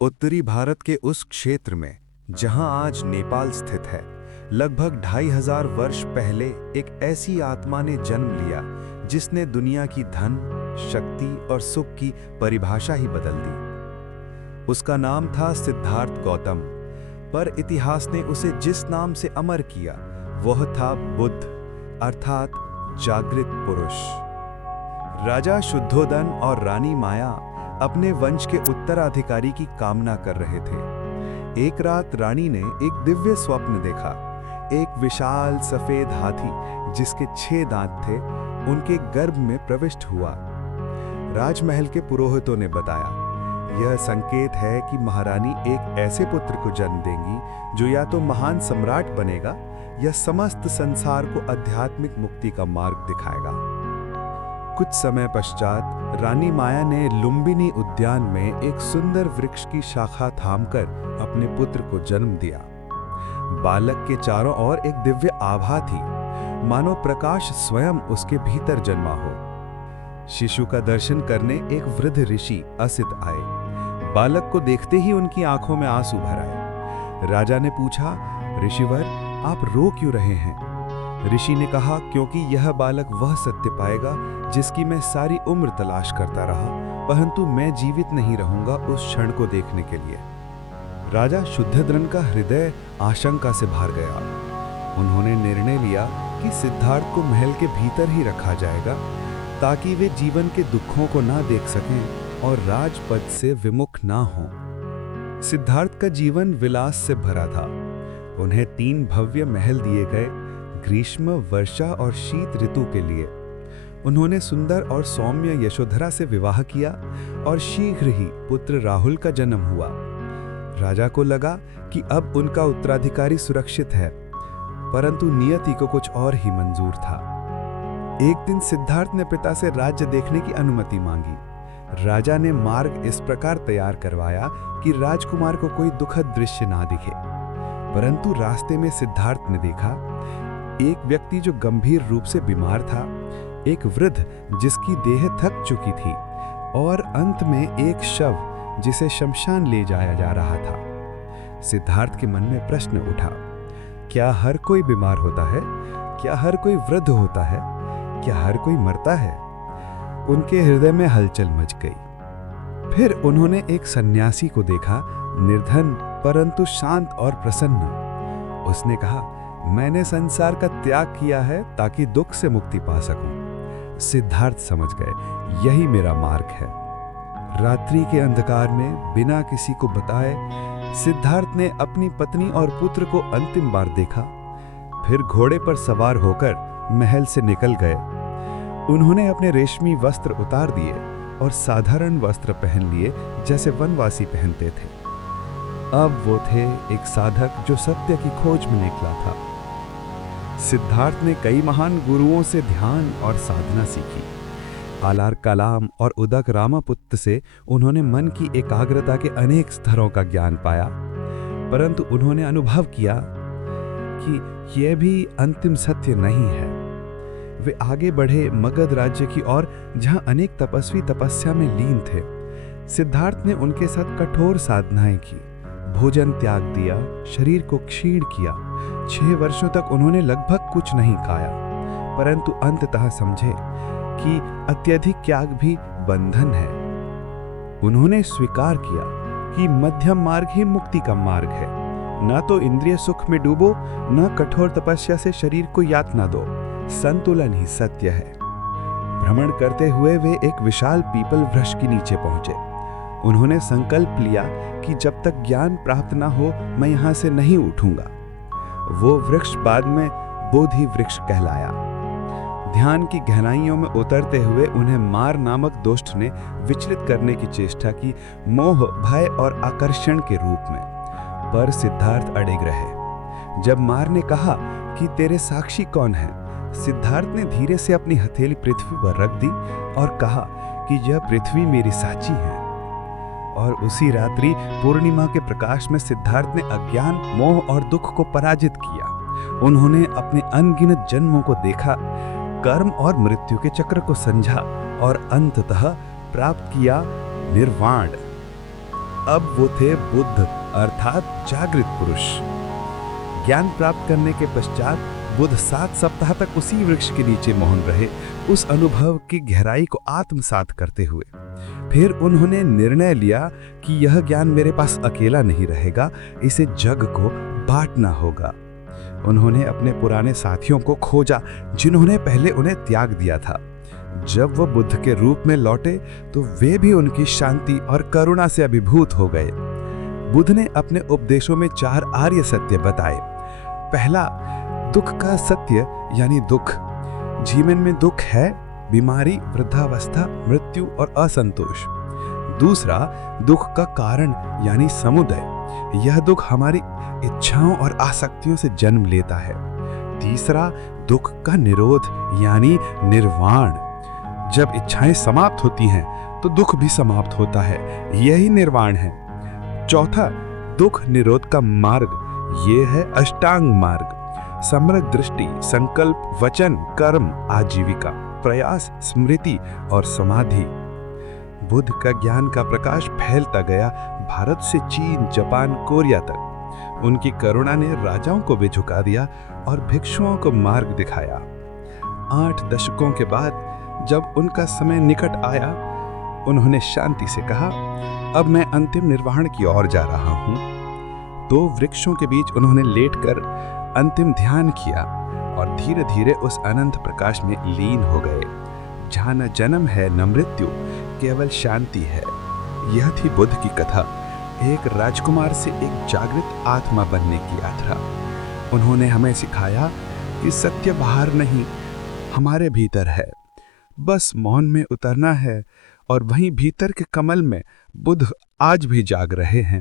उत्तरी भारत के उस क्षेत्र में जहां आज नेपाल स्थित है, लगभग 2500 वर्ष पहले एक ऐसी आत्मा ने जन्म लिया जिसने दुनिया की धन, शक्ति और सुख की परिभाषा ही बदल दी। उसका नाम था सिद्धार्थ गौतम, पर इतिहास ने उसे जिस नाम से अमर किया वह था बुद्ध, अर्थात जागृत पुरुष। राजा शुद्धोदन और रानी माया अपने वंश के उत्तराधिकारी की कामना कर रहे थे। एक रात रानी ने एक दिव्य स्वप्न देखा। एक विशाल सफेद हाथी जिसके 6 दांत थे उनके गर्भ में प्रविष्ट हुआ। राजमहल के पुरोहितों ने बताया, यह संकेत है कि महारानी एक ऐसे पुत्र को जन्म देंगी जो या तो महान सम्राट बनेगा या समस्त संसार को आध्यात्मिक मुक्ति का मार्ग दिखाएगा। कुछ समय पश्चात रानी माया ने लुम्बिनी उद्यान में एक सुंदर वृक्ष की शाखा थामकर अपने पुत्र को जन्म दिया। बालक के चारों ओर एक दिव्य आभा थी, मानो प्रकाश स्वयं उसके भीतर जन्मा हो। शिशु का दर्शन करने एक वृद्ध ऋषि असित आए। बालक को देखते ही उनकी आंखों में आंसू भर आए। राजा ने पूछा, ऋषिवर, आप रो क्यों रहे हैं? ऋषि ने कहा, क्योंकि यह बालक वह सत्य पाएगा जिसकी मैं सारी उम्र तलाश करता रहा, परंतु मैं जीवित नहीं रहूंगा उस क्षण को देखने के लिए। राजा शुद्धोदन का हृदय आशंका से भर गया। उन्होंने निर्णय लिया कि सिद्धार्थ को महल के भीतर ही रखा जाएगा ताकि वे जीवन के दुखों को ना देख सकें और राजपद से विमुख ना हों। सिद्धार्थ का जीवन विलास से भरा था। उन्हें 3 भव्य महल दिए गए, ग्रीष्म, वर्षा और शीत ऋतु के लिए। उन्होंने सुंदर और सौम्य यशोधरा से विवाह किया और शीघ्र ही पुत्र राहुल का जन्म हुआ। राजा को लगा कि अब उनका उत्तराधिकारी सुरक्षित है, परंतु नियति को कुछ और ही मंजूर था। एक दिन सिद्धार्थ ने पिता से राज्य देखने की अनुमति मांगी। राजा ने मार्ग इस प्रकार तैयार करवाया कि राजकुमार को कोई दुखद दृश्य ना दिखे, परंतु रास्ते में सिद्धार्थ ने देखा एक व्यक्ति जो गंभीर रूप से बीमार था, एक वृद्ध जिसकी देह थक चुकी थी और अंत में एक शव जिसे शमशान ले जाया जा रहा था। सिद्धार्थ के मन में प्रश्न उठा, क्या हर कोई बीमार होता है? क्या हर कोई वृद्ध होता है? क्या हर कोई मरता है? उनके हृदय में हलचल मच गई। फिर उन्होंने एक सन्यासी को देखा, निर्धन परंतु शांत और प्रसन्न। उसने कहा, मैंने संसार का त्याग किया है ताकि दुख से मुक्ति पा सकूं। सिद्धार्थ समझ गए, यही मेरा मार्ग है। रात्रि के अंधकार में बिना किसी को बताए सिद्धार्थ ने अपनी पत्नी और पुत्र को अंतिम बार देखा। फिर घोड़े पर सवार होकर महल से निकल गए। उन्होंने अपने रेशमी वस्त्र उतार दिए और साधारण वस्त्र पहन लिए जैसे वनवासी पहनते थे। अब वो थे एक साधक जो सत्य की खोज में निकला था। सिद्धार्थ ने कई महान गुरुओं से ध्यान और साधना सीखी। आलार कलाम और उदक रामापुत्र से उन्होंने मन की एकाग्रता के अनेक स्तरों का ज्ञान पाया, परंतु उन्होंने अनुभव किया कि यह भी अंतिम सत्य नहीं है। वे आगे बढ़े मगध राज्य की ओर, जहां अनेक तपस्वी तपस्या में लीन थे। सिद्धार्थ ने उनके साथ कठोर साधनाएं की, भोजन त्याग दिया, शरीर को क्षीण किया। 6 वर्षों तक उन्होंने लगभग कुछ नहीं खाया, परंतु अंततः समझे कि अत्यधिक त्याग भी बंधन है। उन्होंने स्वीकार किया कि मध्यम मार्ग ही मुक्ति का मार्ग है। न तो इंद्रिय सुख में डूबो, न कठोर तपस्या से शरीर को यातना दो। संतुलन ही सत्य है। भ्रमण करते हुए वे एक विशाल पीपल वृक्ष के नीचे पहुंचे। उन्होंने संकल्प लिया कि जब तक ज्ञान प्राप्त न हो मैं यहां से नहीं उठूंगा। वो वृक्ष बाद में बोधि वृक्ष कहलाया। ध्यान की गहराइयों में उतरते हुए उन्हें मार नामक दुष्ट ने विचलित करने की चेष्टा की, मोह, भय और आकर्षण के रूप में, पर सिद्धार्थ अड़िग रहे। जब मार ने कहा कि तेरे साक्षी कौन है, सिद्धार्थ ने धीरे से अपनी हथेली पृथ्वी पर रख दी और कहा कि यह पृथ्वी मेरी साक्षी है। और उसी रात्रि पूर्णिमा के प्रकाश में सिद्धार्थ ने अज्ञान, मोह और दुख को पराजित किया। उन्होंने अपने अनगिनत जन्मों को देखा, कर्म और मृत्यु के चक्र को समझा और अंततः प्राप्त किया निर्वाण। अब वो थे बुद्ध अर्थात जागृत पुरुष। ज्ञान प्राप्त करने के पश्चात बुद्ध 7 सप्ताह तक उसी वृक्ष के नीचे मौन रहे, उस अनुभव की गहराई को आत्मसात करते हुए। फिर उन्होंने निर्णय लिया कि यह ज्ञान मेरे पास अकेला नहीं रहेगा, इसे जग को बांटना होगा। उन्होंने अपने पुराने साथियों को खोजा जिन्होंने पहले उन्हें त्याग दिया था। जब वो बुद्ध के रूप में लौटे तो वे भी उनकी शांति और करुणा से अभिभूत हो गए। बुद्ध ने अपने उपदेशों में 4 आर्य सत्य बताए। पहला, दुख का सत्य यानी दुख। जीवन में दुख है, बीमारी, वृद्धावस्था, मृत्यु और असंतोष। दूसरा, दुख का कारण यानी समुदय। यह दुख हमारी इच्छाओं और आसक्तियों से जन्म लेता है। तीसरा, दुख का निरोध यानी निर्वाण। जब इच्छाएं समाप्त होती हैं तो दुख भी समाप्त होता है, यही निर्वाण है। चौथा, दुख निरोध का मार्ग, ये है अष्टांग मार्ग। समग्र दृष्टि, संकल्प, वचन, कर्म, आजीविका, प्रयास, स्मृति और समाधि। बुद्ध का ज्ञान का प्रकाश फैलता गया, भारत से चीन, जापान, कोरिया तक। उनकी करुणा ने राजाओं को भी झुका दिया और भिक्षुओं को मार्ग दिखाया। 8 दशकों के बाद जब उनका समय निकट आया, उन्होंने शांति से कहा, अब मैं अंतिम निर्वाण की ओर जा रहा हूँ। 2 वृक्षों के बीच उन्होंने लेटकर अंतिम ध्यान किया और धीरे धीरे उस अनंत प्रकाश में लीन हो गए। जहाँ न जन्म है न मृत्यु, केवल शांति है। यह थी बुद्ध की कथा, एक राजकुमार से एक जागृत आत्मा बनने की यात्रा। उन्होंने हमें सिखाया कि सत्य बाहर नहीं, हमारे भीतर है। बस मौन में उतरना है और वहीं भीतर के कमल में बुद्ध आज भी जाग रहे हैं।